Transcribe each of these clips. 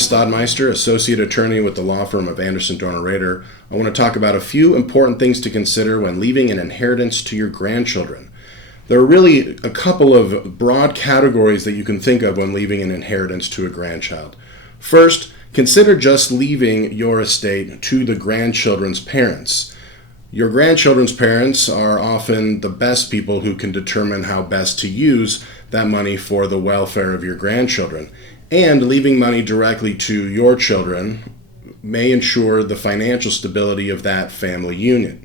Stodtmeister, Associate Attorney with the law firm of Anderson, Dorn Rader. I want to talk about a few important things to consider when leaving an inheritance to your grandchildren. There are really a couple of broad categories that you can think of when leaving an inheritance to a grandchild. First, consider just leaving your estate to the grandchildren's parents. Your grandchildren's parents are often the best people who can determine how best to use that money for the welfare of your grandchildren. And leaving money directly to your children may ensure the financial stability of that family unit.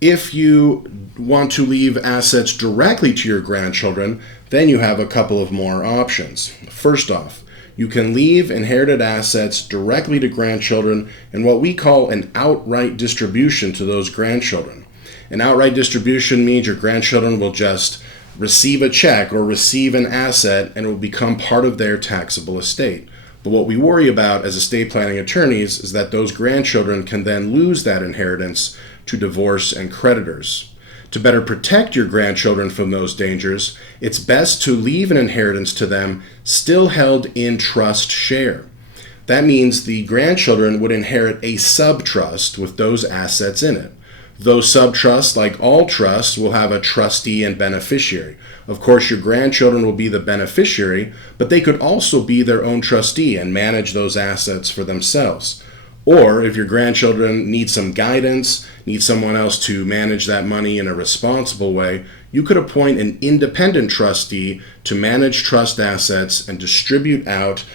If you want to leave assets directly to your grandchildren, then you have a couple of more options. First off, you can leave inherited assets directly to grandchildren in what we call an outright distribution to those grandchildren. An outright distribution means your grandchildren will just receive a check or receive an asset and it will become part of their taxable estate. But what we worry about as estate planning attorneys is that those grandchildren can then lose that inheritance to divorce and creditors. To better protect your grandchildren from those dangers, it's best to leave an inheritance to them still held in trust share. That means the grandchildren would inherit a subtrust with those assets in it. Those subtrusts, like all trusts, will have a trustee and beneficiary. Of course, your grandchildren will be the beneficiary, but they could also be their own trustee and manage those assets for themselves. Or if your grandchildren need some guidance, need someone else to manage that money in a responsible way, you could appoint an independent trustee to manage trust assets and distribute out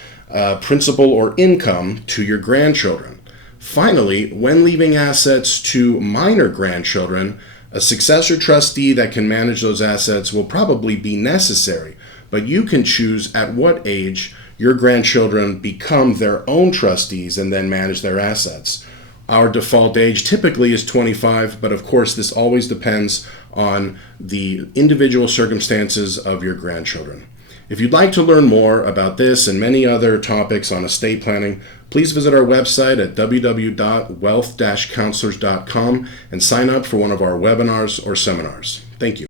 principal or income to your grandchildren. Finally, when leaving assets to minor grandchildren, a successor trustee that can manage those assets will probably be necessary, but you can choose at what age your grandchildren become their own trustees and then manage their assets. Our default age typically is 25, but of course this always depends on the individual circumstances of your grandchildren. If you'd like to learn more about this and many other topics on estate planning, please visit our website at www.wealth-counselors.com and sign up for one of our webinars or seminars. Thank you.